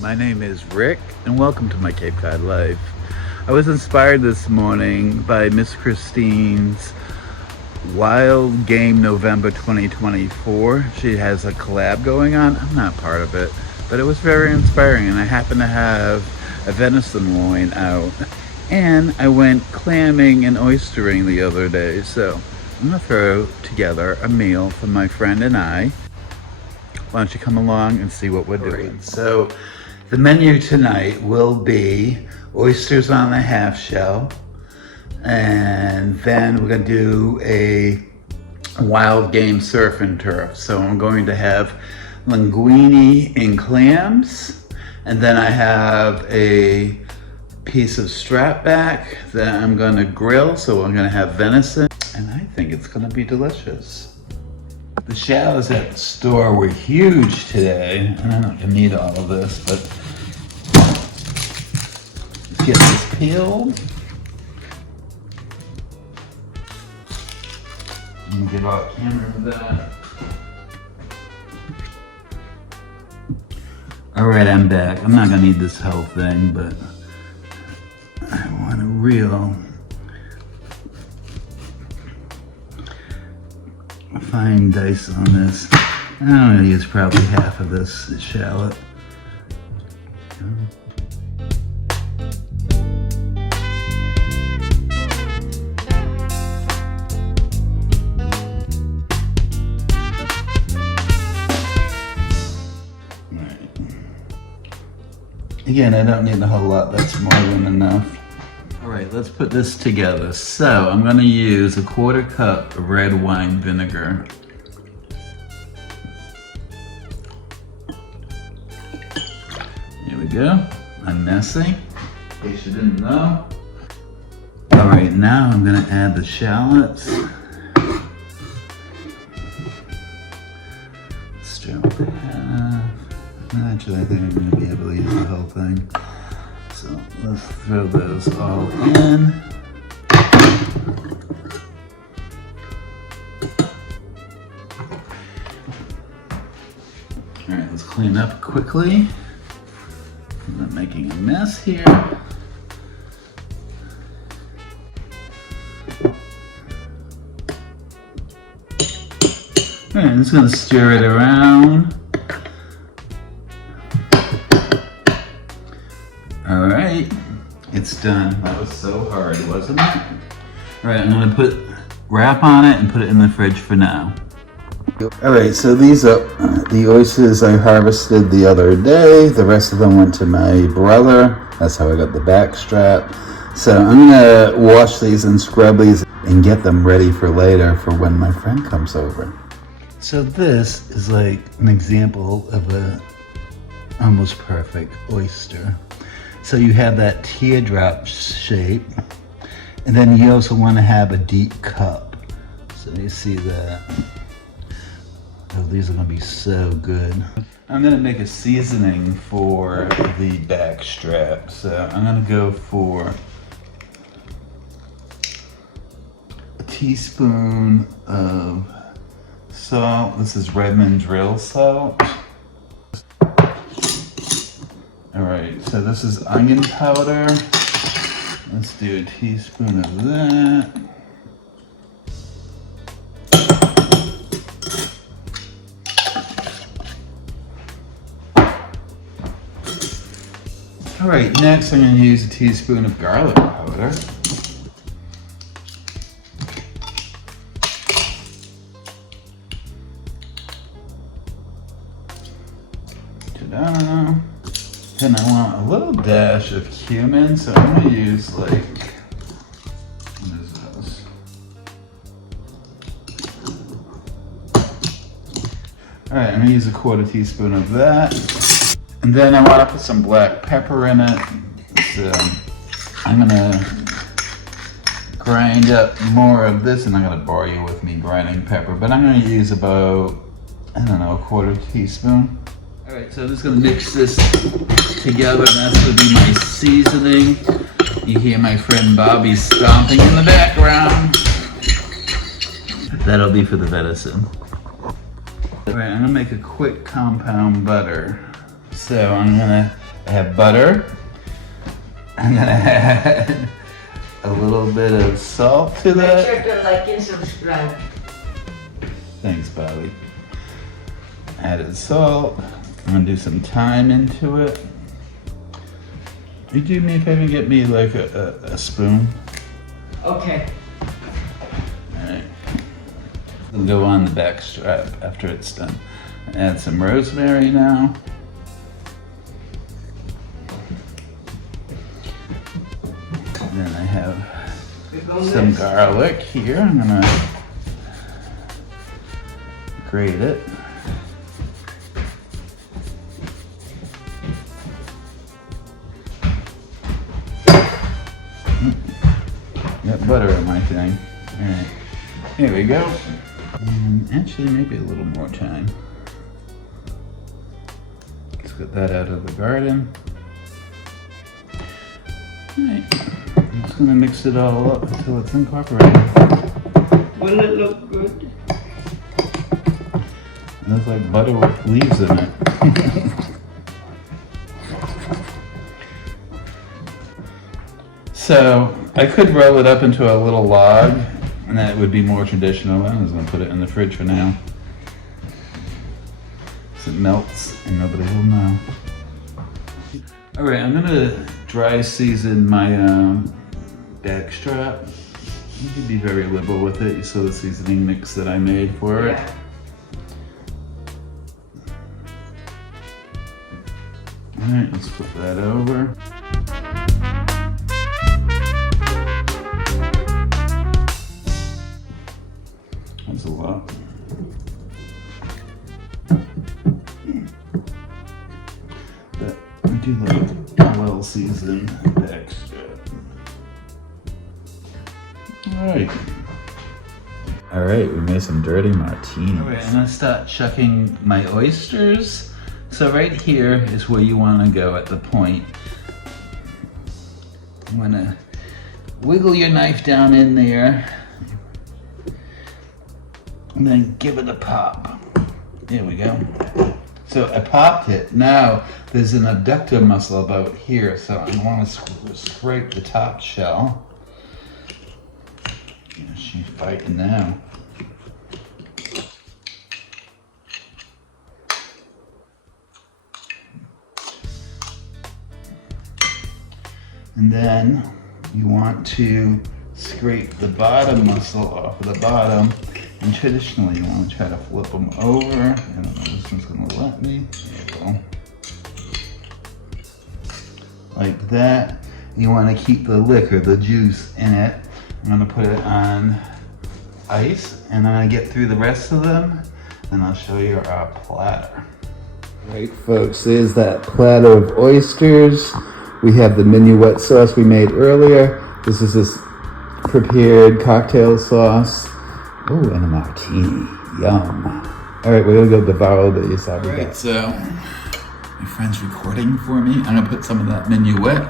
My name is Rick, and welcome to my Cape Cod life. I was inspired this morning by Miss Christine's Wild Game November 2024. She has a collab going on. I'm not part of it, but it was very inspiring, and I happen to have a venison loin out. And I went clamming and oystering the other day, so I'm gonna throw together a meal for my friend and I. Why don't you come along and see what we're doing? So the menu tonight will be oysters on the half shell, and then we're gonna do a wild game surf and turf. So I'm going to have linguine and clams, and then I have a piece of strap back that I'm gonna grill. So I'm gonna have venison, and I think it's gonna be delicious. The shallots at the store were huge today, and I'm not gonna need all of this, but let's get this peeled. I'm gonna get off camera with that. All right, I'm back. I'm not gonna need this whole thing, but I want a real fine dice on this. I'm gonna use probably half of this shallot. Again, I don't need a whole lot, that's more than enough. All right, let's put this together. So I'm gonna use a 1/4 cup of red wine vinegar. Here we go, I'm messy, in case you didn't know. All right, now I'm gonna add the shallots. Strip it half. Actually, I think I'm going to be able to use the whole thing. So let's throw those all in. All right, let's clean up quickly. I'm not making a mess here. All right, I'm just going to stir it around. All right, it's done. That was so hard, wasn't it? All right, I'm gonna put wrap on it and put it in the fridge for now. All right, so these are the oysters I harvested the other day. The rest of them went to my brother. That's how I got the back strap. So I'm gonna wash these and scrub these and get them ready for later for when my friend comes over. So this is like an example of a almost perfect oyster. So you have that teardrop shape, and then you also want to have a deep cup. So you see that. Oh, these are going to be so good. I'm going to make a seasoning for the back strap. So I'm going to go for a teaspoon of salt. This is Redmond drill salt. All right, so this is onion powder. Let's do a teaspoon of that. All right, next I'm gonna use a teaspoon of garlic powder. Ta-da! Then I want a little dash of cumin, so I'm gonna use like, what is this? All right, I'm gonna use a 1/4 teaspoon of that. And then I want to put some black pepper in it. So I'm gonna grind up more of this, and I'm gonna bore you with me grinding pepper, but I'm gonna use about, I don't know, a 1/4 teaspoon. All right, so I'm just gonna mix this together. That's gonna be my seasoning. You hear my friend Bobby stomping in the background. That'll be for the venison. All right, I'm gonna make a quick compound butter. So I'm gonna I have butter. I'm gonna add a little bit of salt to that. Make sure to like and subscribe. Thanks, Bobby. Added salt. I'm gonna do some thyme into it. You do me a favor and get me like a spoon. Okay. Alright. It'll go on the back strap after it's done. Add some rosemary now. Then I have some garlic here. I'm gonna grate it. Got butter in my thing. Alright, here we go. And actually, maybe a little more time. Let's get that out of the garden. Alright, I'm just gonna mix it all up until it's incorporated. Will it look good? It looks like butter with leaves in it. So I could roll it up into a little log, and that would be more traditional. I was going to put it in the fridge for now, so it melts and nobody will know. All right, I'm going to dry season my back strap. You can be very liberal with it. You saw the seasoning mix that I made for it. All right, let's flip that over. That's a lot. But we do like a well seasoned back strap. All right, we made some dirty martinis. All right, I'm gonna start chucking my oysters. So right here is where you wanna go at the point. You wanna wiggle your knife down in there and then give it a pop. There we go. So I popped it. Now there's an adductor muscle about here, so I wanna scrape the top shell. Yeah, she's fighting now. And then you want to scrape the bottom muscle off of the bottom. And traditionally you want to try to flip them over. I don't know if this one's gonna let me. There you go. Like that. You want to keep the liquor, the juice in it. I'm gonna put it on ice and I'm gonna get through the rest of them and I'll show you our platter. Right folks, there's that platter of oysters. We have the minuet sauce we made earlier. This is this prepared cocktail sauce. Oh, and a martini. Yum. All right, we're gonna go devour these. All right, so my friend's recording for me. I'm gonna put some of that minuet.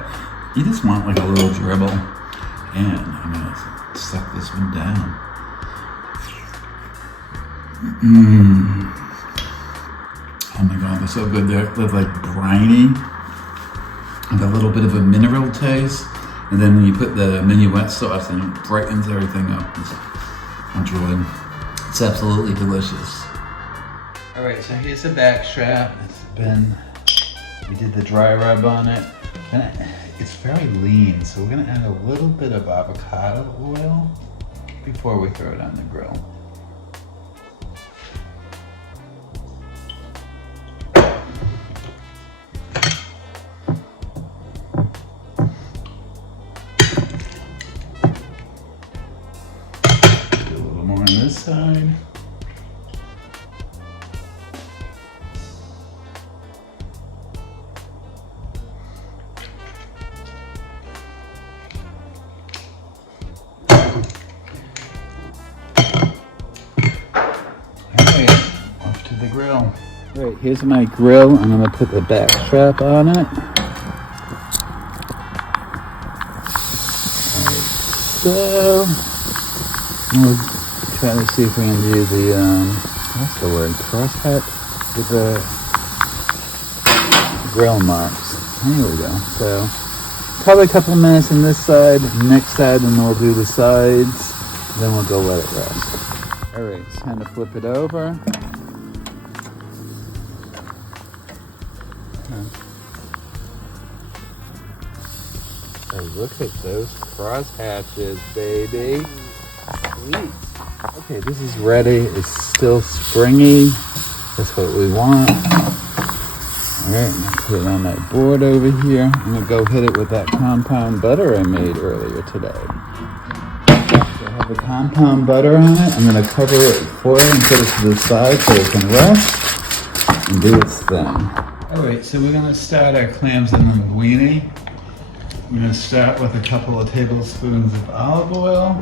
You just want like a little dribble. And I'm gonna suck this one down. Oh my God, they're so good. They're like briny. With a little bit of a mineral taste, and then when you put the minuet sauce in, it brightens everything up. It's absolutely delicious. All right, so here's the back strap. We did the dry rub on it. And it's very lean, so we're gonna add a little bit of avocado oil before we throw it on the grill. Side. Alright, off to the grill. Alright, here's my grill. I'm gonna put the back strap on it. Alright, so we'll try to see if we can do the, what's the word, crosscut with the grill marks. Here we go. So probably a couple of minutes on this side, next side, and then we'll do the sides. Then we'll go let it rest. All right, it's time to flip it over. Oh, look at those cross hatches, baby. Sweet. Okay, this is ready. It's still springy. That's what we want. All right, I'm gonna put it on my board over here. I'm gonna go hit it with that compound butter I made earlier today. So I have the compound butter on it. I'm gonna cover it with foil and put it to the side so it can rest and do its thing. All right, so we're gonna start our clams in linguine. I'm gonna start with a couple of tablespoons of olive oil.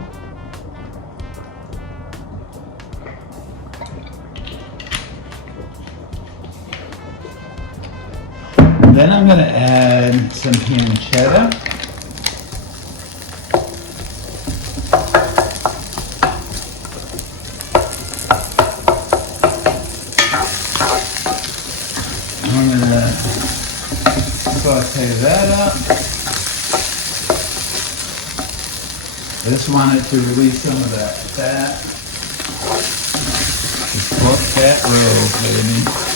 Then I'm going to add some pancetta. I'm going to saute that up. I just wanted to release some of that fat. Just cook that roll, baby.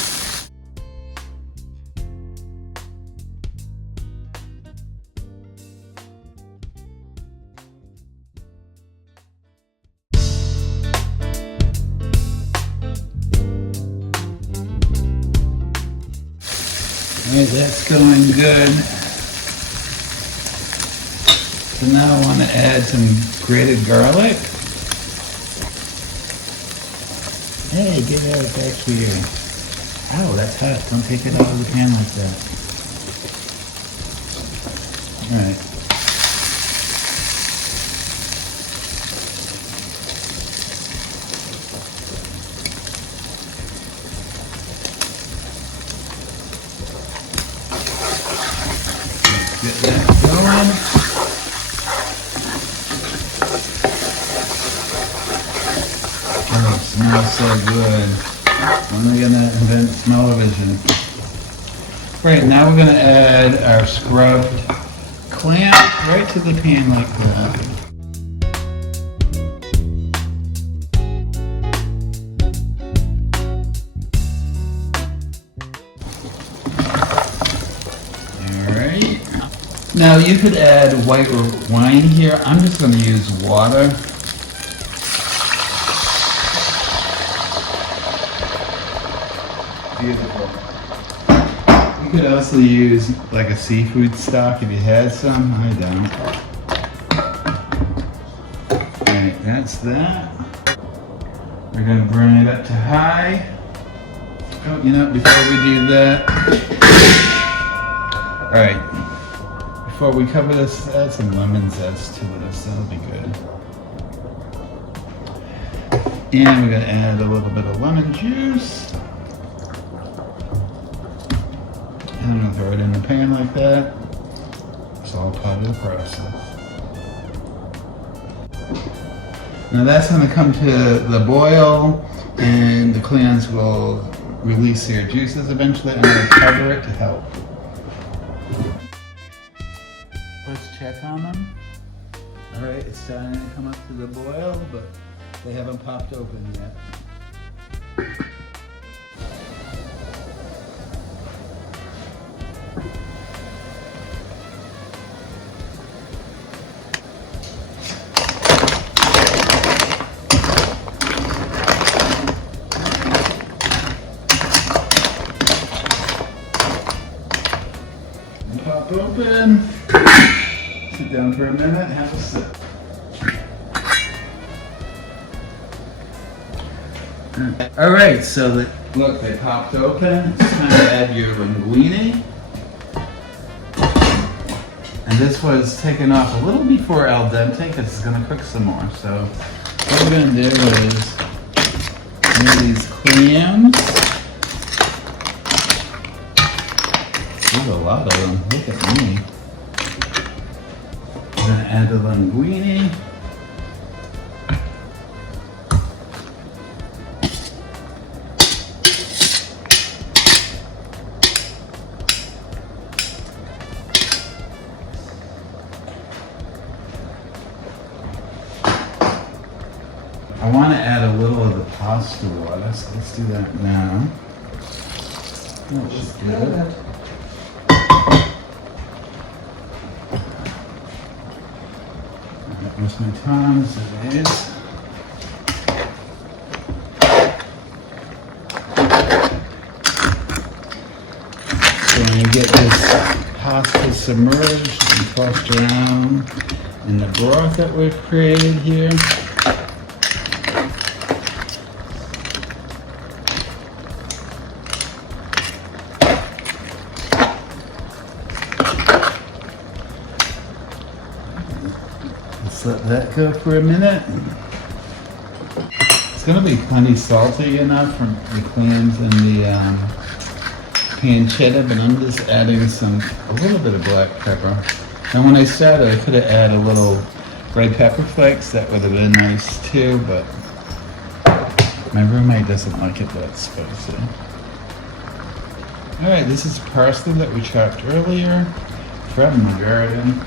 Alright, that's going good. So now I want to add some grated garlic. Hey, get out back here. Ow, that's hot. Don't take it out of the pan like that. Alright. Get that going. Oh, it smells so good. I'm gonna invent smell-o-vision. Right, now we're gonna add our scrubbed clam right to the pan like that. Now you could add white wine here. I'm just going to use water. Beautiful. You could also use like a seafood stock if you had some. I don't. Alright, that's that. We're going to bring it up to high. Oh, you know, before we do that. Alright. Before we cover this, add some lemon zest to this. That'll be good. And we're going to add a little bit of lemon juice. And I'm going to throw it in the pan like that. It's all part of the process. Now that's going to come to the boil, and the clams will release their juices eventually. I'm going to cover it to help. Let's check on them. All right, it's starting to come up to the boil, but they haven't popped open yet. Pop open. Sit down for a minute, have a sip. All right, so look, they popped open. It's time to add your linguine. And this was taken off a little before al dente because it's going to cook some more. So what we're going to do is add these clams. There's a lot of them. Look at me. We're going to add the linguine. want to add a little of the pasta water, so let's do that now. That should do it. There's my tongs, it is. So when you get this pasta submerged and tossed around in the broth that we've created here, let's let that go for a minute. It's going to be plenty salty enough from the clams and the pancetta, but I'm just adding a little bit of black pepper. And when I started, I could have added a little red pepper flakes. That would have been nice too, but my roommate doesn't like it that spicy. All right, this is parsley that we chopped earlier from the garden.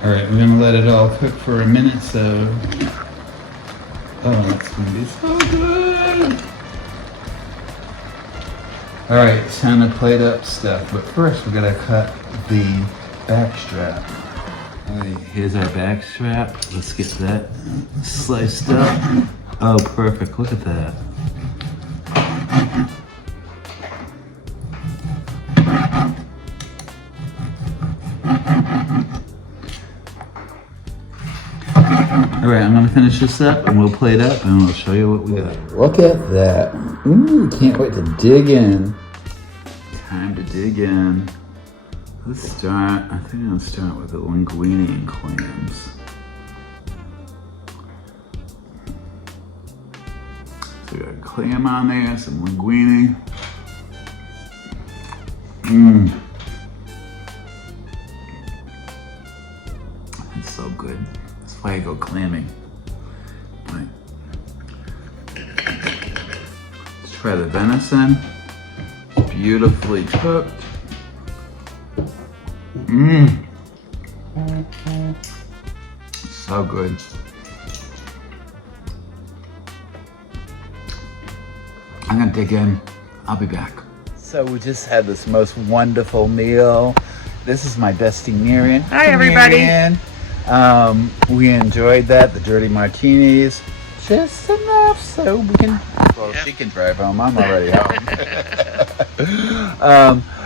All right, we're gonna let it all cook for a minute, so, oh, that's gonna be so good. All right, it's time to plate up stuff, but first we're gonna cut the back strap. All right, here's our back strap. Let's get that sliced up. Oh, perfect, look at that. All right, I'm gonna finish this up and we'll plate up and we'll show you what we got. Look at that. Ooh, can't wait to dig in. Time to dig in. Let's start, I think I'm gonna start with the linguine and clams. So we got clam on there, some linguine. Mmm. It's so good. That's why I go clamming. Right. Let's try the venison. Beautifully cooked. Mmm. So good. I'm gonna dig in. I'll be back. So we just had this most wonderful meal. This is my bestie Miriam. Hi, everybody. Miriam. We enjoyed that, the dirty martinis. Just enough so we can, well, she can drive home. I'm already home.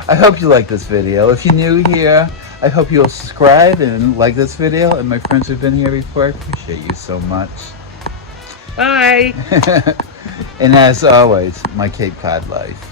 I hope you like this video. If you're new here, I hope you'll subscribe and like this video. And my friends who've been here before, I appreciate you so much. Bye. And as always, my Cape Cod life.